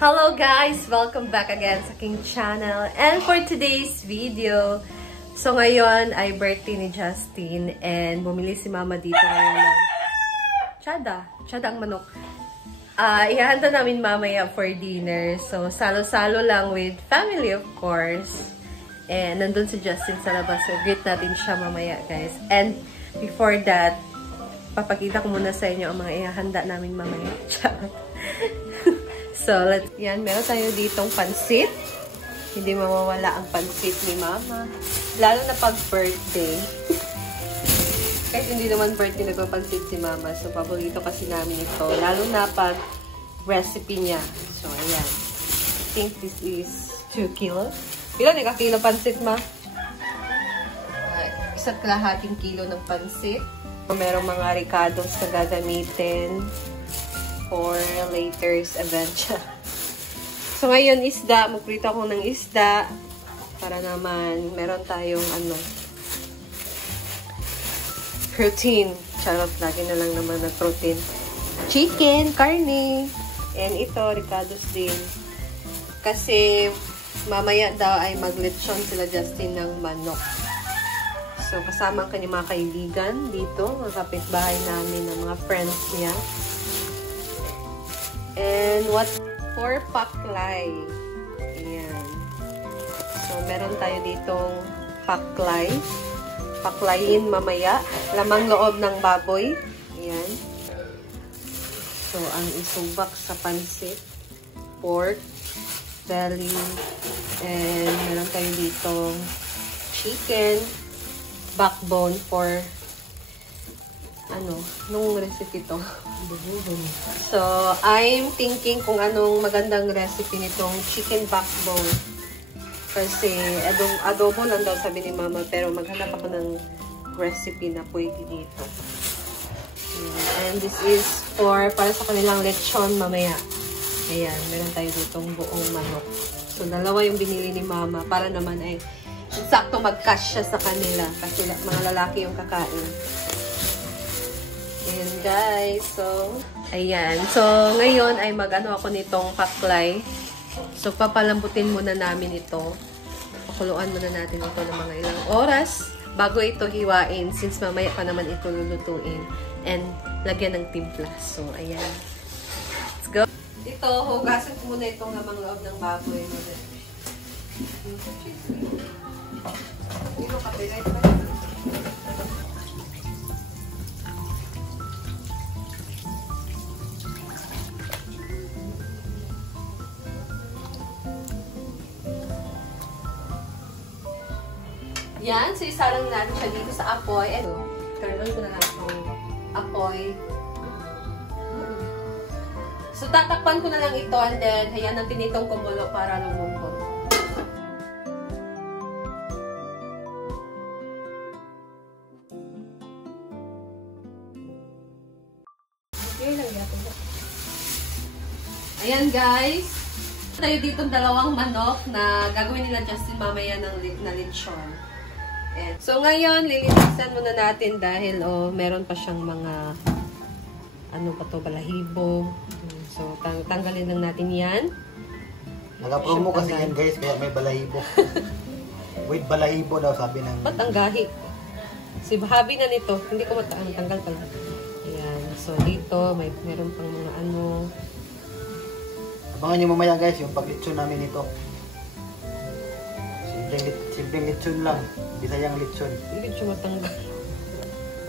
Hello guys! Welcome back again sa aking channel. And for today's video, so ngayon ay birthday ni Justin and bumili si Mama dito ngayon ng Chada ang manok. Ihahanda namin mamaya for dinner. So salo-salo lang with family of course. And nandun si Justin sa labas. So greet natin siya mamaya guys. And before that, papakita ko muna sa inyo ang mga ihahanda namin mamaya. So, yan, meron tayo ditong pansit. Hindi mawawala ang pansit ni Mama. Lalo na pag birthday. Kahit hindi naman birthday nagpapansit si Mama. So, paborito kasi namin ito. Lalo na pag recipe niya. So, ayan. I think this is 2 kilos. Ilan ka kilo pansit, Ma? Isa't kalahating kilo ng pansit. Merong mga ricados na gagamitin for later's event. So, ngayon isda. Magprito ako ng isda. Para naman, meron tayong protein. Charot, lagi na lang naman na protein. Chicken, karne. And ito, ricados din. Kasi, mamaya daw ay maglechon sila Justin ng manok. So, kasama ang kanyang mga kaibigan dito. Mga kapitbahay namin ng mga friends niya. And what for paklay. Ayan. So, meron tayo ditong paklay. Paklayin mamaya. Lamang loob ng baboy. Ayan. So, ang isubak sa pansit. Pork. Belly. And meron tayo ditong chicken. Backbone for nung recipe to. So, I'm thinking kung anong magandang recipe nitong chicken backbone. Kasi, adobo lang daw sabi ni Mama, pero maghanap ako ng recipe na pwede dito. And this is para sa kanilang lechon mamaya. Ayan, meron tayo ditong buong manok. So, dalawa yung binili ni Mama para naman ay sakto mag-cash siya sa kanila kasi mga lalaki yung kakain. Ayan guys, so ayan. So ngayon ay mag-ano ako nitong paklay. So papalambutin muna namin ito. Pakuluan muna natin ito ng mga ilang oras bago ito hiwain since mamaya pa naman ito lulutuin and lagyan ng timpla. So ayan. Let's go. Ito, hugasan ko muna itong lamang loob ng baboy. Yan, so isalang natin siya dito sa apoy. Turn on ko na lang itong apoy. So, tatakpan ko na lang ito and then hayaan natin itong kumulo para lumunggo. Ayan guys, tayo dito dalawang manok na gagawin nila Justin mamaya na lechon. So ngayon, lilinisan muna natin dahil meron pa siyang mga balahibo. So tanggalin lang natin yan. Nag-promo kasi yan guys, kaya may balahibo. With balahibo daw sabi ng... Ba't ang gahi? Si Habi na nito, hindi ko matanggal pala. Ayan, so dito meron pang mga Abangan nyo mamaya guys, yung pag-lechon namin ito. Simpleng lechon lang. Bisayang lechon. Hindi ko matanggal.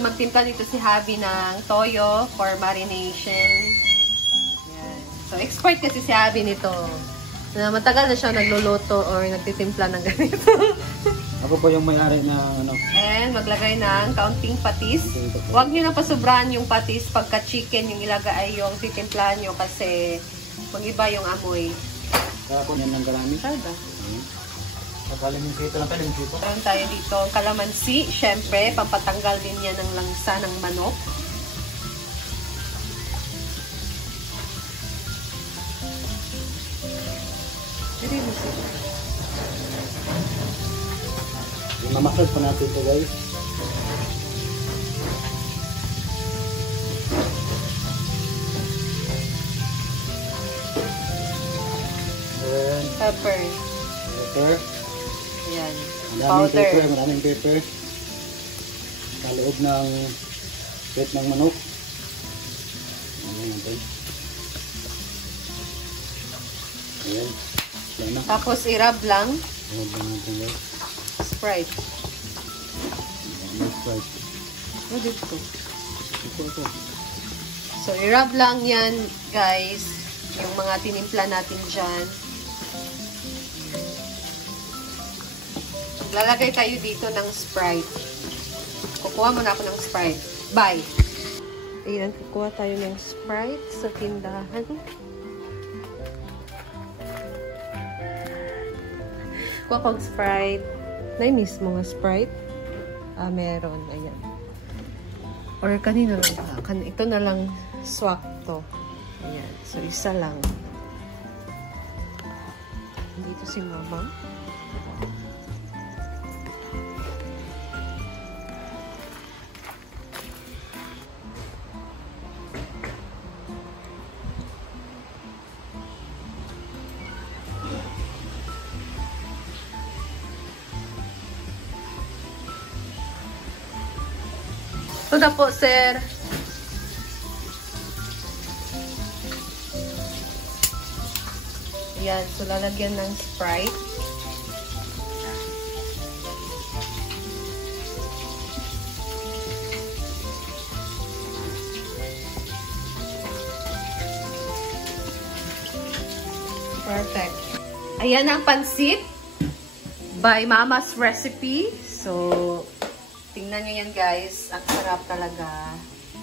Magtimpla dito si Habi ng toyo for marination. Yan. So, expert kasi si Habi nito. Matagal na siya nagluluto or nagtitimpla ng ganito. Ako po yung may-ari na And maglagay ng kaunting patis. Huwag nyo na pasobrahan yung patis pagka chicken yung ilagay yung titimplahan nyo kasi mag-iba yung amoy. Kaya po yan ng karami. Sada. Kalimutan lang tayo, limutan. Meron tayo dito kalamansi. Siyempre, pampatanggal din yan ng langsa ng manok. Mamasad pa natin ito guys. Then, Pepper. pepper. Ayan. Maraming Powder. pepper, maraming pepper. Sa loob ng pet ng manok. Ayan natin. Ayan. Wala na. Tapos i-rub lang. Ayan lang natin guys. Sprite. Ayan, Sprite. Ano dito? Ito. So, i-rub lang yan, guys. Yung mga tinimpla natin dyan. Lalagay tayo dito ng Sprite. Kukuha muna ako ng Sprite. Bye! Ayan, kukuha tayo ng Sprite sa tindahan. Kuha kong Sprite. Na-miss mo nga Sprite? Ah, meron. Ayan. Or kanina lang ba? Ito na lang swak to. Ayan. So, isa lang. Dito si mama. Ito na po, sir. Ayan. So, lalagyan ng Sprite. Perfect. Ayan ang pansit by Mama's Recipe. So, tingnan nyo yan guys. Ang sarap talaga.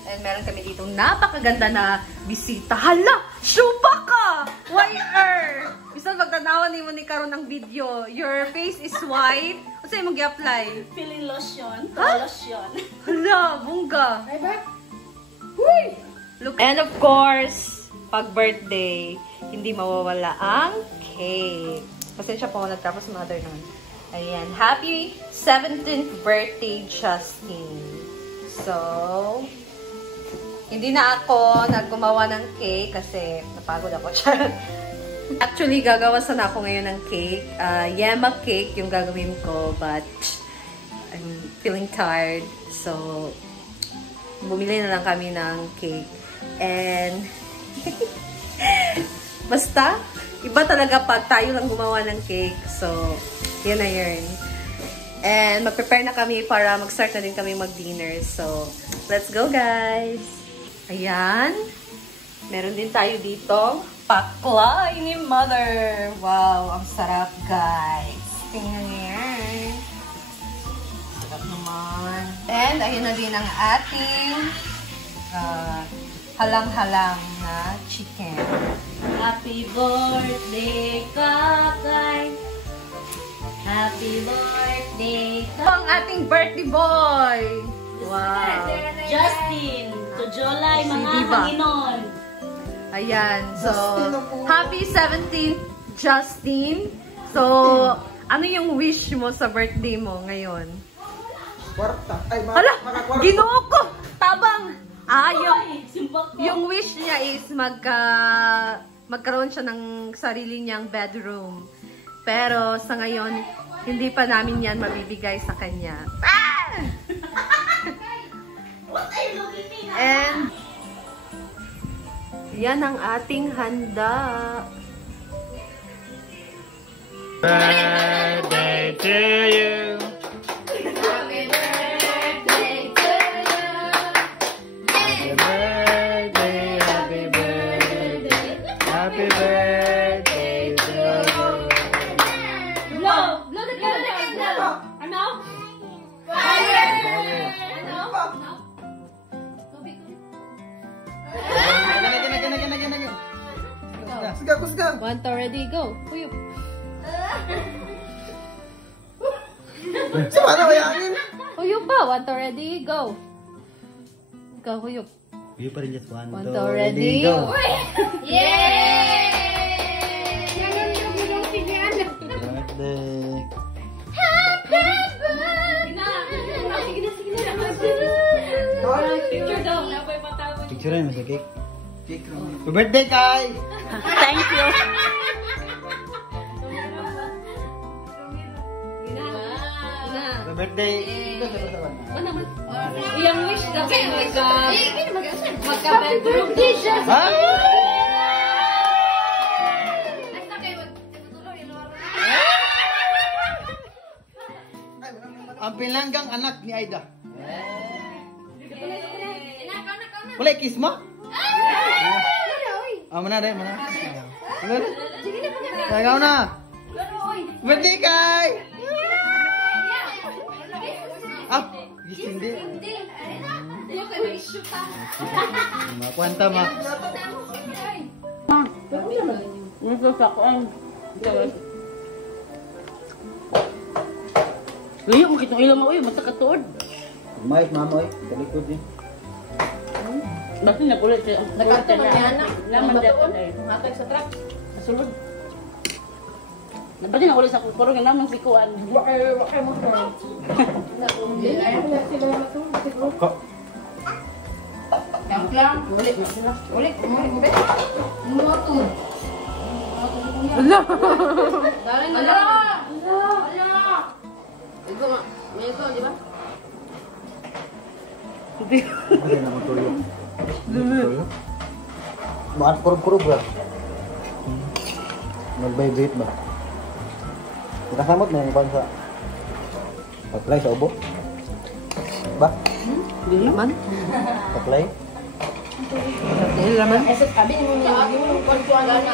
And meron kami dito napakaganda na bisita. Hala! Shuba ka! Why Bisan magtanawan mo ni karon ng video. Your face is white. Ano sa'yo mong i-apply? Feeling lotion. Huh? Lotion. Hala! Bungga! Huy! Look. And of course, pag birthday, hindi mawawala ang cake. Pasensya po ako nagtapos mother nun. Ayan. Happy 17th birthday, Justin. So, hindi na ako naggumawa ng cake kasi napagod ako. Actually, gagawa sana ako ngayon ng cake. Yema cake yung gagawin ko, but I'm feeling tired. So, bumili na lang kami ng cake. And, basta, iba talaga pag tayo lang gumawa ng cake. So, yan na yun. And, mag-prepare na kami para mag-start na din kami mag-dinner. So, let's go guys! Ayan. Meron din tayo dito. Paklay ni Mother. Wow, ang sarap guys. Tingnan niyo yan. Sarap naman. And, ayun na din ang ating halang-halang na chicken. Happy birthday, Kakay. Happy birthday, Kakay. Ang ating birthday boy. Wow. Justin, Tujolay, Si mga Diva. hanginon. Ayan. So, happy 17th, Justin. So, ano yung wish mo sa birthday mo ngayon? Kwarta. Ay, Hala! Ginoo ko! Tabang! Ay, simbak ko. Yung wish niya is magkaroon siya ng sarili niyang bedroom. Pero sa ngayon, hindi pa namin yan mabibigay sa kanya. What are you looking at? And, yan ang ating handa. Birthday to you. Happy birthday to you. Happy birthday, happy birthday, happy birthday to you. Blow! Blow the candle! Ano? Fire! Ano? Sigaw ko, sigaw. Want already go. Puyup. Sa ano bayangin? Puyup pa. Want already go. Go, puyup. View pa rin just one. Want already go. Birthday. Picture daw. Napay patawad. Picture mo sa cake. Cake. Happy birthday, Kai! Thank you. Happy birthday. Ito sa katawan. Ano naman? Yung wish na kayo magka-bedroom. Ha? Ang pinanggang anak ni Aida. Wala kiss mo? Ah, mana deh, mana? Ikaw na. Birthday kay. Ah, hindi. Kwenta ma. Layo mo kitong ilaw mo, uy, basta katuod. Mais mamoy, kalikod din. Basta nagulit siya. Nagkatong niya anak. Laman dyan. Hatag sa truck. Kasulod. Basta nagulit sa kukurong yung namang sikuan. Wakay mo ko. Ulit mo sila. Ulit mo be. Moto. Dali na lang. Ito nga. May ito, di ba? Ada nama tuyo. Maat kurub-kurub ba? Magbay-bait ba? Nakasamot na yung bansa. Apply sa ubo? Ba? Hindi naman. Apply? Hindi naman. Sabi mo yung kontuan na.